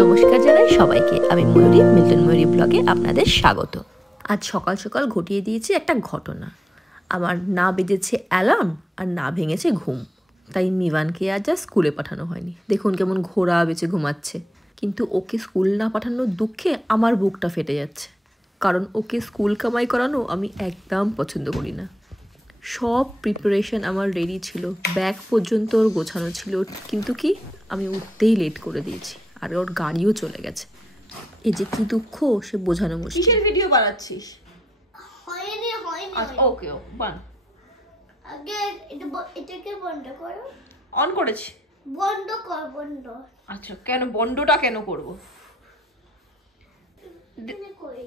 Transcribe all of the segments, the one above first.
নমস্কার জানাই সবাইকে, আমি ময়ূরী, মিল্টন ময়ূরী ব্লগে আপনাদের স্বাগত। আজ সকাল সকাল ঘটিয়ে দিয়েছি একটা ঘটনা। আমার না বেজেছে অ্যালার্ম আর না ভেঙেছে ঘুম, তাই মিভানকে আজ আর স্কুলে পাঠানো হয়নি। দেখুন কেমন ঘোড়া বেঁচে ঘুমাচ্ছে। কিন্তু ওকে স্কুল না পাঠানোর দুঃখে আমার বুকটা ফেটে যাচ্ছে, কারণ ওকে স্কুল কামাই করানো আমি একদম পছন্দ করি না। সব প্রিপারেশন আমার রেডি ছিল, ব্যাগ পর্যন্ত ওর গোছানো ছিল, কিন্তু কি আমি উঠতেই লেট করে দিয়েছি আর ওর গাড়িও চলে গেছে। এই যে কি দুঃখ সে বোঝানো মুশকিল। কিসের ভিডিও বানাচ্ছিস? হয়নি আচ্ছা ওকে বান। আগে এটাকে বন্ধ করো। অন করেছি। বন্ধ কর বন্ধ। আচ্ছা কেন বন্ধটা কেন করব? এখানে করি।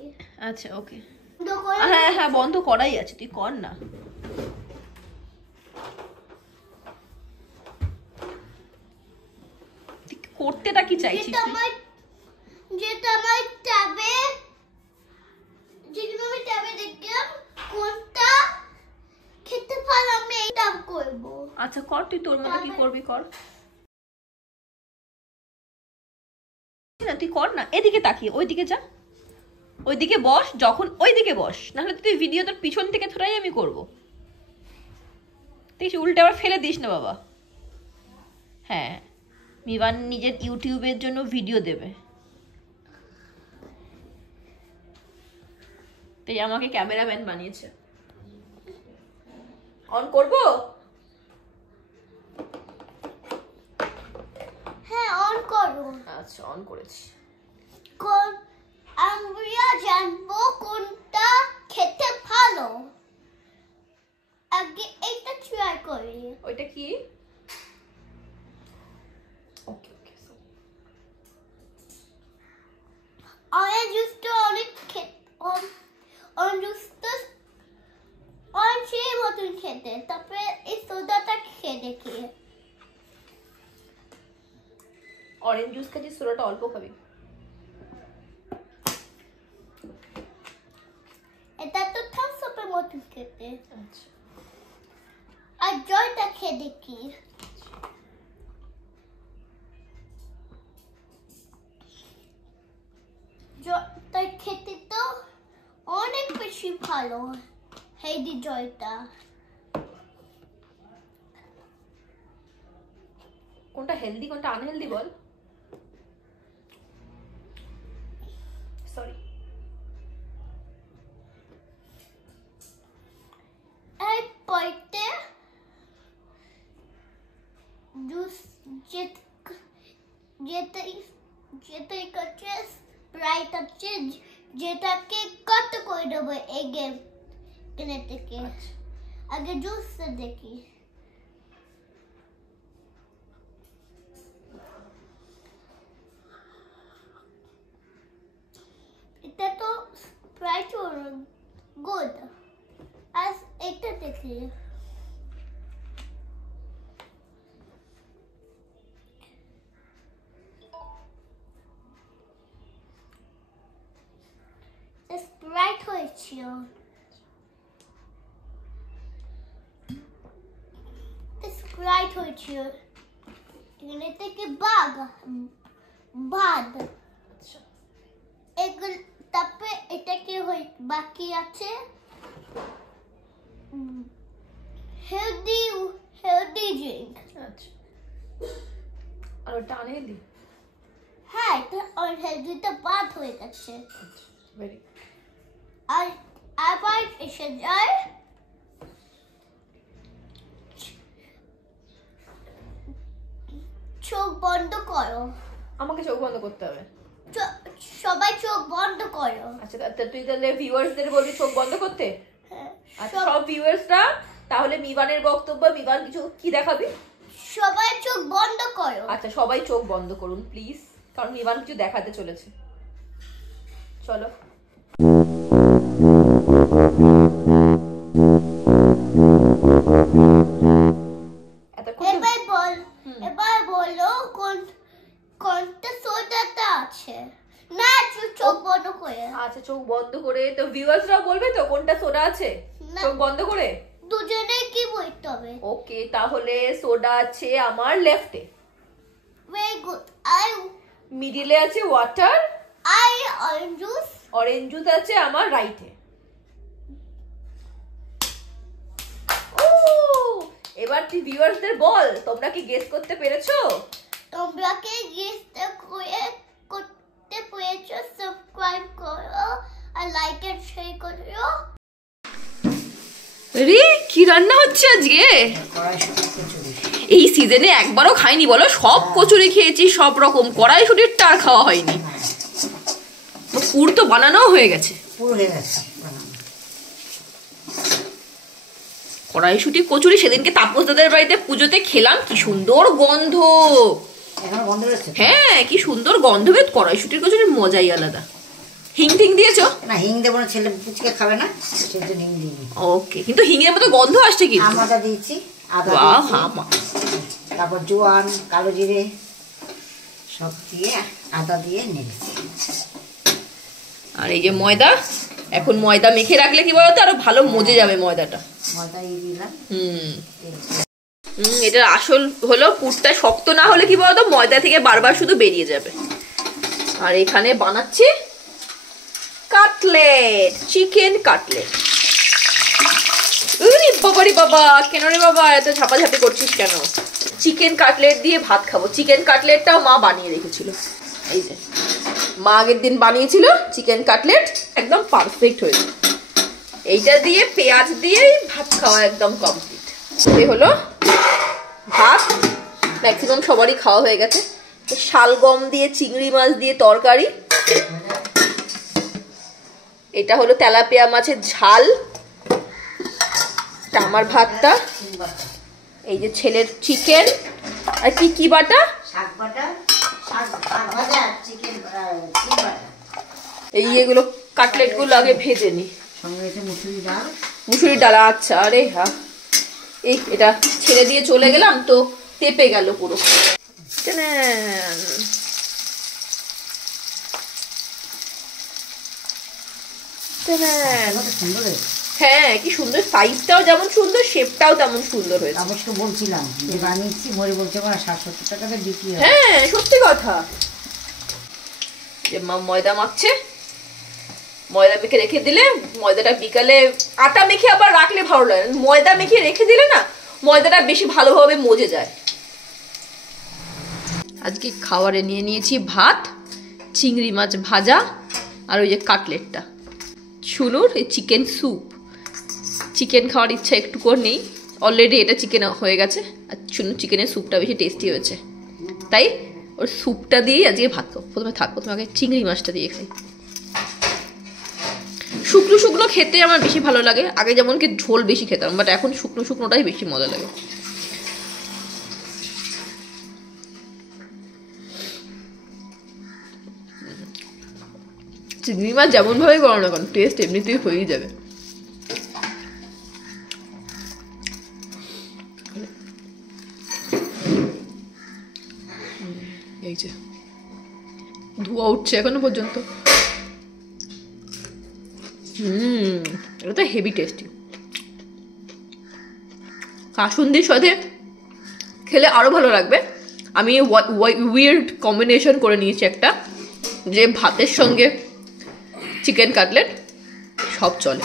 আচ্ছা ওকে বন্ধ করো। হ্যাঁ হ্যাঁ বন্ধ করাই আছে, তুই কর না। তুই করতেটা কি চাইছিস? যেটা আমার ট্যাবে দেখলাম কোনটা খেতে ভালো আমি এটা করব। আচ্ছা কর, তুই তোর মতো কি করবি কর না, তুই কর না। এদিকে তাকিয়ে ওইদিকে যা, ওইদিকে বস, যখন ওইদিকে বস, নাহলে তুই ভিডিও তোর পিছন থেকে থোড়াই আমি করব। তুই উল্টে আবার ফেলে দিস না বাবা। হ্যাঁ, মিবান নিজের ইউটিউবের জন্য ভিডিও দেবে, তাই আমাকে ক্যামেরাম্যান বানিয়েছে। অন করব? হ্যাঁ অন করো। আচ্ছা অন করেছি। আমরা জানবো কোনটা খেতে ভালো। আগে এটা ট্রাই করি। ওইটা কি? ওকে ওকে অরেঞ্জ জুসটা অনেক অরেঞ্জ জুসটা অরেঞ্জের মতন খেতে। তারপরে এই সোডাটা খেয়ে দেখি। অরেঞ্জ জুস খাচ্ছি, সোডাটা অল্প খাবি। এটা তো থামস আপের মতন খেতে। আচ্ছা আর জলটা খেয়ে দেখি। জলটা খেতে তো অনেক বেশি ভালো। হেলদি জলটা। কোনটা হেলদি কোনটা আনহেলদি বল। সরি। এই পয়তে জুস যেটাই কাছে স্প্রাইট আছে, যেটাকে কত করে দেবো এগে কিনে থেকে। আগে জুসটা দেখি। এটা তো স্প্রাইট গুড। আজ এটা দেখি। স্প্রাইট হয়েছিল। স্প্রাইট হয়েছিল। এখানে থেকে বাদ এগুলো। তারপরে এটা কি বাকি আছে হেলদি ড্রিঙ্ক। আচ্ছা আর ওটা আনহেলদি? হ্যাঁ এটা হেলদিটা বাদ হয়ে গেছে। ভেরি আর আবার এসে যায় চোখ বন্ধ করো। আমাকে চোখ বন্ধ করতে হবে? সবাই চোখ বন্ধ করো। আচ্ছা তুই তাহলে ভিউয়ার্সদের বলবি চোখ বন্ধ করতে? আচ্ছা সব- সব ভিউয়ার্সরা তাহলে মিবানের বক্তব্য, মিবান কিছু কি দেখাবি? সবাই চোখ বন্ধ করো। আচ্ছা সবাই চোখ বন্ধ করুন প্লিজ, কারণ মিবান কিছু দেখাতে চলেছে। চলো। এবার বলো কোনটা সোডাটা আছে। না চোখ বন্ধ করে। আচ্ছা চোখ বন্ধ করে তো ভিউয়ার্সরাও বলবে তো কোনটা সোডা আছে না। চোখ বন্ধ করে? দুজনে কি বলতে হবে? ওকে তাহলে সোডা আছে আমার লেফটে। Very good. আর মিডিলে আছে water, I orange juice. Orange juice আছে আমার রাইটে। ও এবার তুই ভিউয়ার্সদের বল, তোমরা কি গেস করতে পেরেছো? তোমরা কি গেসটা করতে পেরেছো? সাবস্ক্রাইব করো আর লাইক এন্ড শেয়ার করো। রে কি রান্না হচ্ছে আজকে? এই সিজনে একবারও খাইনি বলো, সব কচুরি খেয়েছি, সব রকম, কড়াইশুটিরটা আর খাওয়া হয়নি। পুর তো বানানো হয়ে গেছে, কড়াইশুটি কচুরি সেদিনকে তাপস দাদের বাড়িতে পুজোতে খেলাম, কি সুন্দর গন্ধ। হ্যাঁ কি সুন্দর গন্ধ, কড়াইশুটির কচুরির মজাই আলাদা। হিং টিং দিয়েছো? না হিং দেবো না, ছেলে পুচকে খাবে না, সেজন্য হিং দিইনি। ওকে, কিন্তু হিঙের মতো গন্ধ আসছে কি? আদা দিয়েছি, আদা তারপর জোয়ান, কালো জিরে সব দিয়ে আদা দিয়ে নেড়েছি। আর এই যে ময়দা, এখন ময়দা মেখে রাখলে কি বলতো আরো ভালো মজে যাবে ময়দাটা। ময়দা দিলাম। এটার আসল হলো পুরটা শক্ত না হলে কি বলতো ময়দা থেকে বারবার শুধু বেরিয়ে যাবে। আর এখানে বানাচ্ছি কাটলেট, চিকেন কাটলেট। বাবারি বাবা, কেন রে বাবা এত ঝাপাঝাপি করছিস কেন? চিকেন কাটলেট দিয়ে ভাত খাবো। চিকেন কাটলেটটাও মা বানিয়ে রেখেছিল, এই যে মা আগের দিন বানিয়েছিল চিকেন কাটলেট, একদম পারফেক্ট হয়েছে। এইটা দিয়ে পেঁয়াজ দিয়েই ভাত খাওয়া একদম কমপ্লিট। এই হলো ভাত, ম্যাক্সিমাম সবারই খাওয়া হয়ে গেছে। শালগম দিয়ে চিংড়ি মাছ দিয়ে তরকারি, এটা হলো তেলাপিয়া মাছের ঝাল, আমার ভাতটা, এই যে ছেলের চিকেন, আর কি কি বাটা, শাক বাটা, শাক ভাজা, চিকেন বাটা। এই এগুলো কাটলেট গুলো আগে ভেজে নি। সঙ্গে আছে মুসুরি ডাল। মুসুরি ডাল, আচ্ছা। আরে হ্যাঁ, এই এটা ছেড়ে দিয়ে চলে গেলাম তো তেপে গেল পুরো। হ্যাঁ কি সুন্দর, সাইজটাও যেমন সুন্দর, শেপটাও তেমন সুন্দর হয়েছে। অবশ্য বলছিলাম যে বানিয়েছি, মরে বলছে 60-70 টাকাতে বিক্রি হয়। হ্যাঁ সত্যি কথা। যে মা ময়দা মাখছে, ময়দা মেখে রেখে দিলে ময়দাটা বিকালে, আটা মেখে আবার রাখলে ভালো লাগে, ময়দা মেখে রেখে দিলে না ময়দাটা বেশি ভালোভাবে মজে যায়। আজকে খাবারে নিয়ে নিয়েছি ভাত, চিংড়ি মাছ ভাজা, আর ওই যে কাটলেটটা, শুনুর এই চিকেন স্যুপ। চিকেন খাওয়ার ইচ্ছা একটু নেই, অলরেডি এটা চিকেন হয়ে গেছে, আর শুনুন চিকেনের স্যুপটা বেশি টেস্টি হয়েছে, তাই ওর স্যুপটা দিয়েই আজকে ভাত খাও। প্রথমে থাক, প্রথমে আগে চিংড়ি মাছটা দিয়ে খাই। শুকনো শুকনো খেতে আমার বেশি ভালো লাগে, আগে যেমন কি ঝোল বেশি খেতাম, বাট এখন শুকনো শুকনোটাই বেশি মজা লাগে। চিংড়ি মাছ যেমন ভাবে করো না কেন, টেস্ট এমনিতেই হয়েই যাবে। এই যে ধোঁয়া উঠছে এখনো পর্যন্ত। এটা তো হেভি টেস্টি। কাসুন্দির সাথে খেলে আরো ভালো লাগবে। আমি উইয়ার্ড কম্বিনেশন করে নিয়েছি একটা, যে ভাতের সঙ্গে চিকেন কাটলেট সব চলে।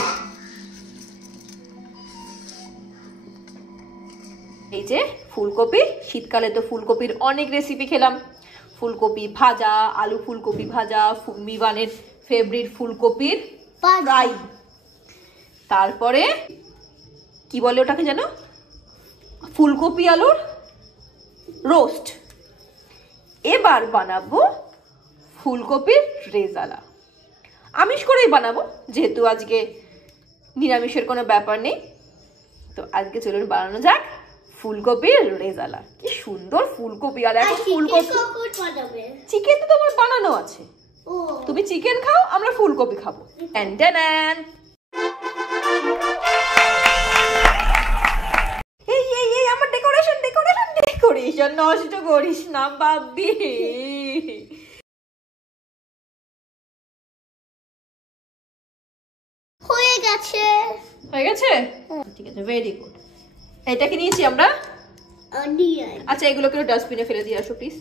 এই যে ফুলকপি, শীতকালে তো ফুলকপির অনেক রেসিপি খেলাম। ফুলকপি ভাজা, আলু ফুলকপি ভাজা, মিবানের ফেভারিট ফুলকপির ফ্রাই, তারপরে কি বলে ওটাকে যেন, ফুলকপি আলুর রোস্ট। এবার বানাবো ফুলকপির রেজালা, আমিষ করেই বানাবো যেহেতু আজকে নিরামিষের কোনো ব্যাপার নেই। তো আজকে চলুন বানানো যাক ফুলকপির রেজালা। কি সুন্দর ফুলকপি, আর এখন ফুলকপি চিকেন তো তোমার বানানো আছে, তুমি চিকেন খাও, আমরা ফুলকপি খাবো। এই আমার ডেকোরেশন ডেকোরেশন ডেকোরেশন নষ্ট করিস না বাবি। হয়ে গেছে, হয়ে গেছে, ঠিক আছে, ভেরি গুড। এটাকে নিয়েছি আমরা। আচ্ছা এগুলোকে ডাস্টবিনে ফেলে দিয়ে আসো প্লিজ।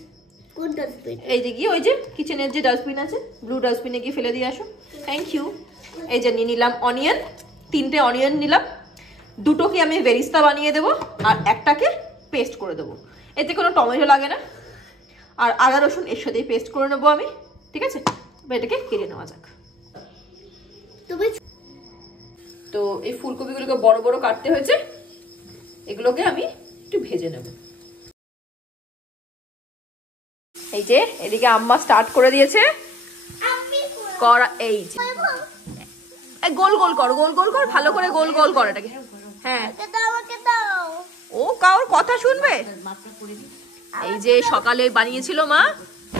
কোন ডাস্টবিন? এই যে গিয়ে ওই যে কিচেনের যে ডাস্টবিন আছে, ব্লু ডাস্টবিনে গিয়ে ফেলে দিয়ে আসো। Thank you. এই যে নিয়ে নিলাম অনিয়ন, 3টে অনিয়ন নিলাম। 2টোকে আমি বেরিস্তা বানিয়ে দেবো আর একটাকে পেস্ট করে দেবো। এতে কোনো টমেটো লাগে না। আর আদা রসুন এর সাথেই পেস্ট করে নেবো আমি, ঠিক আছে? এবার এটাকে কেটে নেওয়া যাক। তুমি তো এই ফুলকপিগুলোকে বড় বড় কাটতে হয়েছে, এগুলোকে আমি একটু ভেজে নেব। এই যে এদিকে আম্মা স্টার্ট করে দিয়েছে করা। এই যে গোল গোল কর, গোল গোল কর, ভালো করে গোল গোল কর এটাকে। হ্যাঁ, আমাকে দাও। ও কারোর কথা শুনবে? এই যে সকালে বানিয়েছিল মা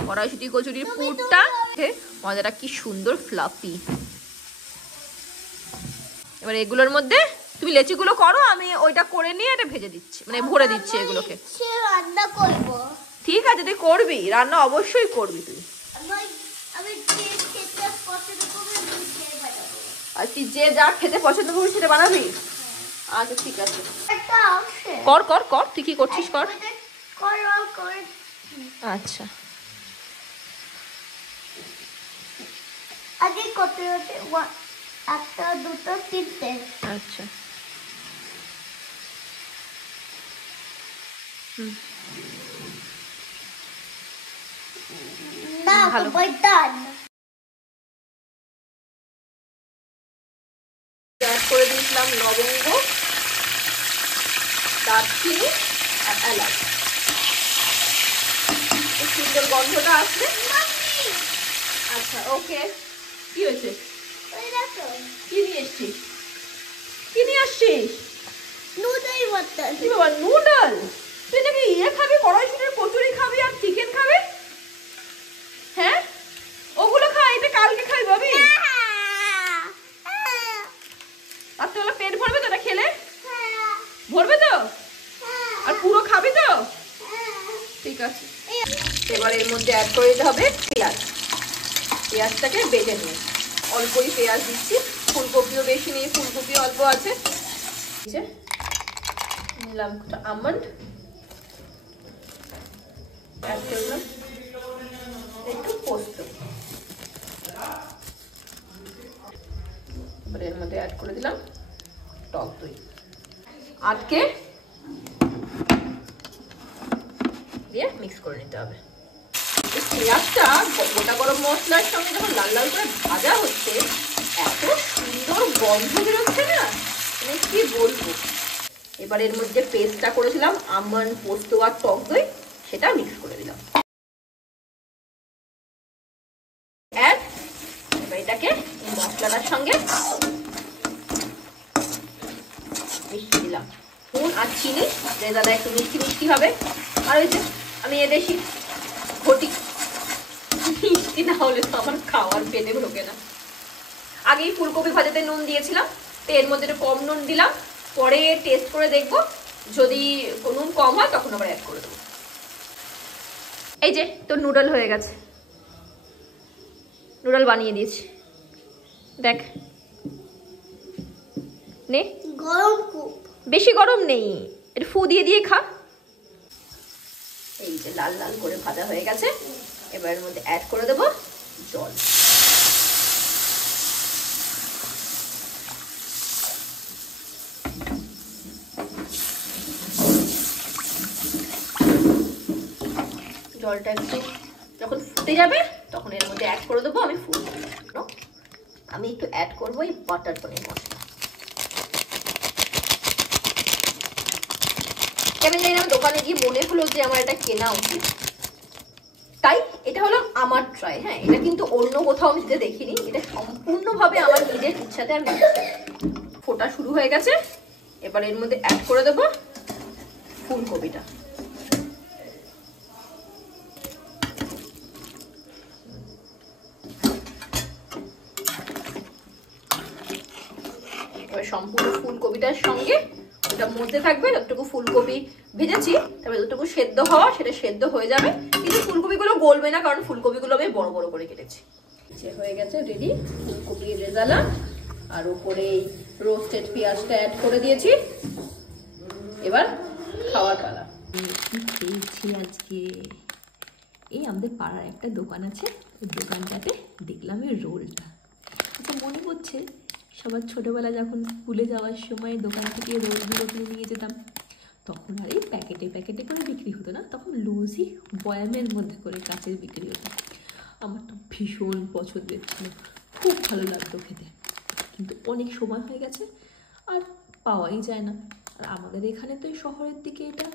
কড়াইশুঁটি কচুরির পুরটা, মজাটা কি সুন্দর ফ্লাফি। এবার এগুলোর মধ্যে তুমি লেচিগুলো করো, আমি ওইটা করে নিয়ে এটা ভেজে দিচ্ছি, মানে ভরে দিচ্ছি এগুলোকে। সে রান্না করব। ঠিক আছে, তুই করবি রান্না, অবশ্যই করবি তুই। আমি যে খেতে পছন্দ করি আমি সেই বানাবো। আর তুই যে যা খেতে পছন্দ করবি সেটা বানাবি? আচ্ছা ঠিক আছে, একটা আছে। কর কর কর, তুই কি করছিস কর। কর। আচ্ছা, আগে করতে হতে একটা দুটো তিনটে। আচ্ছা না ভালো। তো বইটান অ্যাড করে দিয়েছিলাম লবঙ্গ, দারচিনি আর এলাচ। এই সুন্দর গন্ধটা আসবে। আচ্ছা ওকে, কি হয়েছে? ওই দেখো কি নিয়ে এসছিস? কি নিয়ে আসছিস? Noodle mutton. কি বাবা, নুডল? তুই নাকি ইয়ে খাবি, কড়াইশুঁটির কচুরি খাবি আর চিকেন খাবি? হ্যাঁ, ওগুলো খা, এটা কালকে খাবি ভাবি। রাত্রেবেলা পেট ভরবে তো এটা খেলে? ভরবে তো? আর পুরো খাবি তো? ঠিক আছে। এবার এর মধ্যে অ্যাড করে দিতে হবে পেঁয়াজ। পেঁয়াজটাকে বেটে নিয়ে অল্পই পেঁয়াজ দিচ্ছি, ফুলকপিও বেশি নেই, ফুলকপিও অল্প আছে। নিলাম আমন্ড, অ্যাড করলাম একটু পোস্ত, এবার এর মধ্যে অ্যাড করে দিলাম টক দই। আজকে দিয়ে মিক্স করে নিতে হবে। পেঁয়াজটা গোটা গরম মশলার সঙ্গে যখন লাল লাল করে ভাজা হচ্ছে, এত সুন্দর গন্ধ বেরোচ্ছে না, মানে কি বলবো। এবার এর মধ্যে পেস্টটা করেছিলাম আমন্ড, পোস্ত আর টক দই, সেটা মিক্স করে দিলাম। এবার এটাকে মশলাটার সঙ্গে মিশিয়ে দিলাম। নুন আর চিনি, রেজাটা একটু মিষ্টি মিষ্টি হবে। আর ওই যে আমি এদেশি ঘটি, মিষ্টি না হলে তো আমার খাওয়ার পেটে ঢোকে না। আগেই ফুলকপি ভাজাতে নুন দিয়েছিলাম, তো এর মধ্যে একটু কম নুন দিলাম, পরে টেস্ট করে দেখবো, যদি নুন কম হয় তখন আবার অ্যাড করে দেবো। এই যে তোর নুডল হয়ে গেছে, নুডল বানিয়ে দিয়েছি, দেখ নে। গরম খুব, বেশি গরম নেই, একটু ফু দিয়ে দিয়ে খা। এই যে লাল লাল করে ভাজা হয়ে গেছে, এবার এর মধ্যে অ্যাড করে দেবো জল। জলটা একটু যখন ফুটে যাবে তখন এর মধ্যে অ্যাড করে দেবো আমি ফুল। আমি একটু অ্যাড করবো এই বাটার পনির মশলা। কেন জানি না দোকানে গিয়ে মনে হলো যে আমার এটা কেনা উচিত, তাই এটা হলো আমার ট্রাই। হ্যাঁ, এটা কিন্তু অন্য কোথাও আমি যেতে দেখিনি, এটা সম্পূর্ণভাবে আমার নিজের ইচ্ছাতে আমি ফোটা শুরু হয়ে গেছে। এবার এর মধ্যে অ্যাড করে দেবো ফুলকপিটা। এবার সম্পূর্ণ ফুলকপিটার সঙ্গে ওটা মধ্যে থাকবে, যতটুকু ফুলকপি ভেজেছি তারপরে যতটুকু সেদ্ধ হওয়া সেটা সেদ্ধ হয়ে যাবে, কিন্তু ফুলকপিগুলো গলবে না কারণ ফুলকপিগুলো আমি বড় বড় করে কেটেছি। হয়ে গেছে রেডি ফুলকপির রেজালা, আর উপরে রোস্টেড পেঁয়াজটা অ্যাড করে দিয়েছি। এবার খাওয়ার পালা। খেয়েছি আজকে, এই আমাদের পাড়ার একটা দোকান আছে, ওই দোকানটাতে দেখলাম এই রোলটা। আচ্ছা, মনে পড়ছে সবার ছোটোবেলা যখন স্কুলে যাওয়ার সময় দোকান থেকে রোলগুলো কিনে নিয়ে যেতাম, তখন আর এই প্যাকেটে প্যাকেটে করে বিক্রি হতো না, তখন লুজই বয়ামের মধ্যে করে কাচের বিক্রি হতো। আমার তো ভীষণ পছন্দের ছিল, খুব ভালো লাগতো খেতে, কিন্তু অনেক সময় হয়ে গেছে আর পাওয়াই যায় না। আর আমাদের এখানে তো এই শহরের দিকে এটা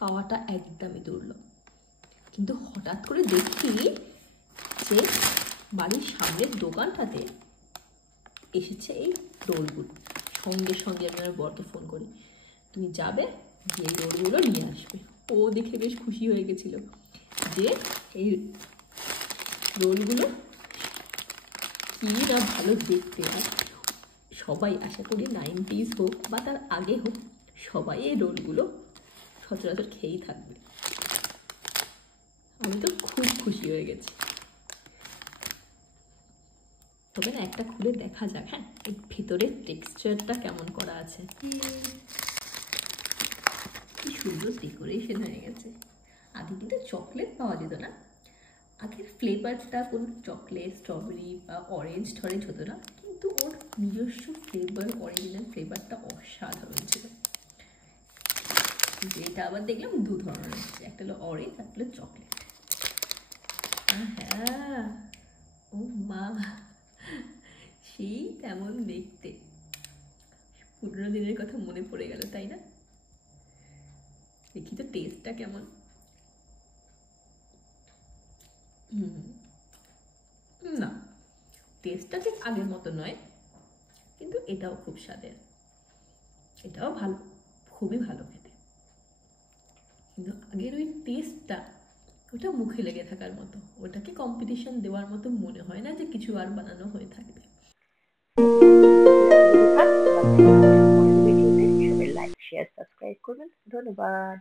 পাওয়াটা একদমই দুর্লভ। কিন্তু হঠাৎ করে দেখি যে বাড়ির সামনের দোকানটাতে এসেছে এই রোলগুলো। সঙ্গে সঙ্গে আমি আমার বরকে ফোন করি, তুমি যাবে গিয়ে রোলগুলো নিয়ে আসবে। ও দেখে বেশ খুশি হয়ে গেছিল যে এই রোলগুলো কি না ভালো দেখতে। আর সবাই, আশা করি 90s হোক বা তার আগে হোক, সবাই এই রোলগুলো সচরাচর খেয়েই থাকবে। আমি তো খুব খুশি হয়ে গেছি। তবে না, একটা খুলে দেখা যাক। হ্যাঁ, এই ভেতরের টেক্সচারটা কেমন করা আছে। কি সুন্দর ডেকোরেশন হয়ে গেছে। আগে কিন্তু চকলেট পাওয়া যেত না, আগের ফ্লেভারটা কোন চকলেট, স্ট্রবেরি বা অরেঞ্জ টরেঞ্জ হতো না, কিন্তু ওর নিজস্ব ফ্লেভার, অরিজিনাল ফ্লেভারটা অসাধারণ ছিল। যেটা আবার দেখলাম দু ধরনের হচ্ছে, একটা হলো অরেঞ্জ, একটা হলো চকলেট। হ্যাঁ, ও মা, সেই তেমন দেখতে। পুরোনো দিনের কথা মনে পড়ে গেল, তাই না? দেখি তো টেস্টটা কেমন। না, টেস্টটা ঠিক আগের মতো নয়, কিন্তু এটাও খুব স্বাদের, এটাও ভালো, খুবই ভালো খেতে। কিন্তু আগের ওই টেস্টটা, ওটা মুখে লেগে থাকার মতো, ওটাকে কম্পিটিশন দেওয়ার মতো মনে হয় না যে কিছু আর বানানো হয়ে থাকবে। সবাই লাইক, শেয়ার, সাবস্ক্রাইব করবেন। ধন্যবাদ।